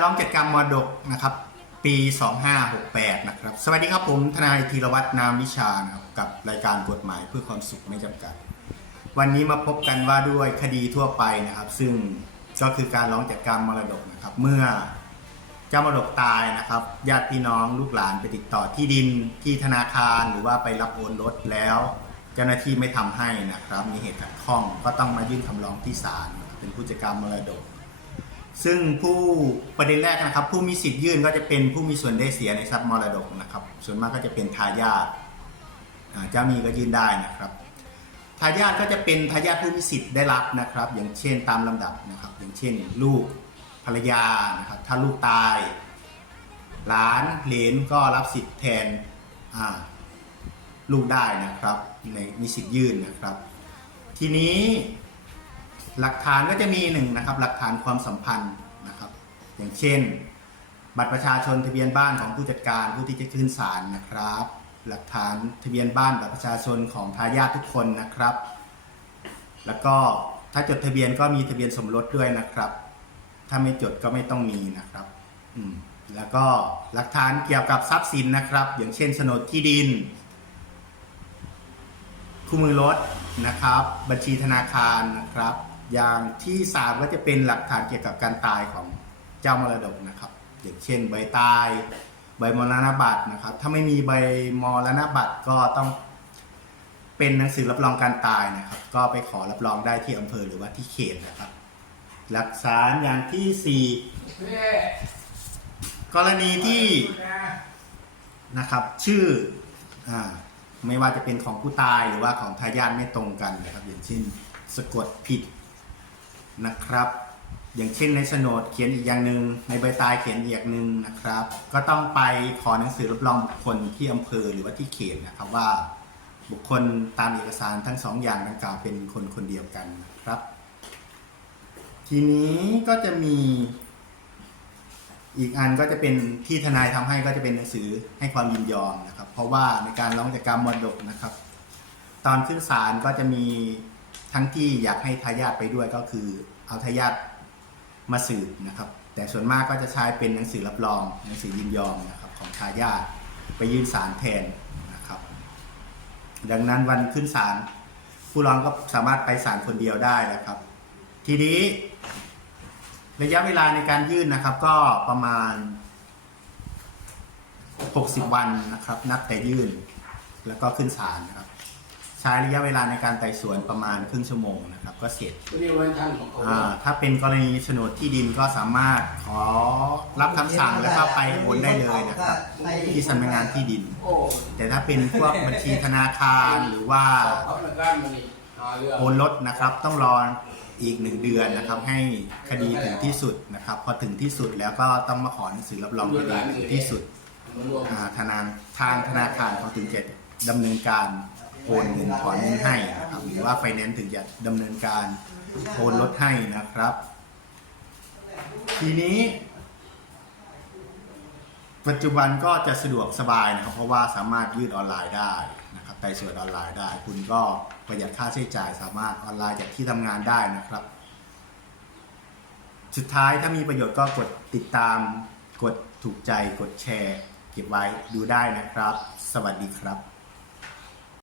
ร้องจัดการมรดกนะครับ ปี 2568 นะครับ สวัสดีครับผมทนายธีรวัตรนามวิชานะครับกับรายการกฎหมายเพื่อความสุขไม่จำกัด วันนี้มาพบกันว่าด้วยคดีทั่วไปนะครับ ซึ่งก็คือการร้องจัดการมรดกนะครับ เมื่อเจ้ามรดกตายนะครับญาติพี่น้องลูกหลานไปติดต่อที่ดินที่ธนาคารหรือว่าไปรับโอนรถแล้ว เจ้าหน้าที่ไม่ทำให้นะครับ มีเหตุขัดข้องก็ต้องมายื่นคำร้องที่ศาลเป็นผู้จัดการมรดก ซึ่งผู้ประเด็นแรกนะครับ ผู้มีสิทธิ์ยื่นก็จะเป็นผู้มีส่วนได้เสียในทรัพย์มรดกนะครับ ส่วนมากก็จะเป็นทายาทเจ้ามีก็ยื่นได้นะครับทายาทก็จะเป็นทายาทผู้มีสิทธิ์ได้รับนะครับ อย่างเช่นตามลำดับนะครับ อย่างเช่น ลูกภรรยานะครับ ถ้าลูกตายหลานเหลนก็รับสิทธิ์แทนลูกได้นะครับในมีสิทธิ์ยื่นนะครับ ทีนี้ หลักฐานก็จะมีหนึ่งนะครับหลักฐานความสัมพันธ์นะครับ อย่างเช่น บัตรประชาชนทะเบียนบ้านของผู้จัดการผู้ที่จะขึ้นศาลนะครับ หลักฐานทะเบียนบ้านบัตรประชาชนของทายาททุกคนนะครับ แล้วก็ถ้าจดทะเบียนก็มีทะเบียนสมรสด้วยนะครับ ถ้าไม่จดก็ไม่ต้องมีนะครับอืมแล้วก็หลักฐานเกี่ยวกับทรัพย์สินนะครับ อย่างเช่นโฉนดที่ดิน คู่มือรถนะครับ บัญชีธนาคารนะครับ อย่างที่สามก็จะเป็นหลักฐานเกี่ยวกับการตายของเจ้ามรดกนะครับ อย่างเช่น ใบตาย ใบมรณบัตรนะครับ ถ้าไม่มีใบมรณบัตรก็ต้องเป็นหนังสือรับรองการตายนะครับ ก็ไปขอรับรองได้ที่อำเภอหรือว่าที่เขตนะครับ หลักฐานอย่างที่สี่กรณีที่นะครับ ชื่ออาไม่ว่าจะเป็นของผู้ตายหรือว่าของทายาทไม่ตรงกันนะครับ อย่างเช่น สะกดผิด นะครับ อย่างเช่นในโฉนดเขียนอีกอย่างหนึ่งในใบตายเขียนอีกอย่างหนึ่งนะครับ ก็ต้องไปขอหนังสือรับรองบุคคลที่อำเภอหรือว่าที่เขตนะครับว่า บุคคลตามเอกสารทั้งสองอย่างดังกล่าวเป็นคนคนเดียวกันนะครับ ทีนี้ก็จะมีอีกอันก็จะเป็นที่ทนายทำให้ก็จะเป็นหนังสือให้ความยินยอมนะครับ เพราะว่าในการร้องจากการมรดกนะครับ ตอนขึ้นศาลก็จะมี ทั้งที่อยากให้ทายาทไปด้วยก็คือเอาทายาทมาสืบนะครับ แต่ส่วนมากก็จะใช้เป็นหนังสือรับรองหนังสือยินยอมนะครับของทายาทไปยื่นศาลแทนนะครับ ดังนั้นวันขึ้นศาลผู้ร้องก็สามารถไปศาลคนเดียวได้นะครับ ทีนี้ระยะเวลาในการยื่นนะครับก็ประมาณ 60 วันนะครับ นับแต่ยื่น แล้วก็ขึ้นศาลนะครับ ช้ระยะเวลาในการไต่สวนประมาณครึ่งชั่วโมงนะครับ ก็เสร็จเรียกว่าท่านของเขาอ่าถ้าเป็นกรณีโฉนดที่ดินก็สามารถขอรับคำสั่งแล้วก็ไปโอนได้เลยนะครับ ที่สำนักงานที่ดิน โอ้แต่ถ้าเป็นพวกบัญชีธนาคารหรือว่า เขาเป็นการมันนี่หาเรื่องโอนรถนะครับต้องรออีกหนึ่งเดือนนะครับ ให้คดีถึงที่สุดนะครับ พอถึงที่สุดแล้วก็ต้องมาขอหนังสือรับรองคดีถึงที่สุดมารวมอ่าธนาทางธนาคารเขาถึงจะดำเนินการ โอนเงินถอนเงินให้นะครับหรือว่าไฟแนนซ์ถึงจะดำเนินการโอนรถให้นะครับ ทีนี้ ปัจจุบันก็จะสะดวกสบายนะครับ เพราะว่าสามารถยื่นออนไลน์ได้นะครับไต่สวนออนไลน์ได้ คุณก็ประหยัดค่าใช้จ่ายสามารถออนไลน์จากที่ทำงานได้นะครับ สุดท้ายถ้ามีประโยชน์ก็กดติดตาม กดถูกใจกดแชร์ เก็บไว้ดูได้นะครับ สวัสดีครับ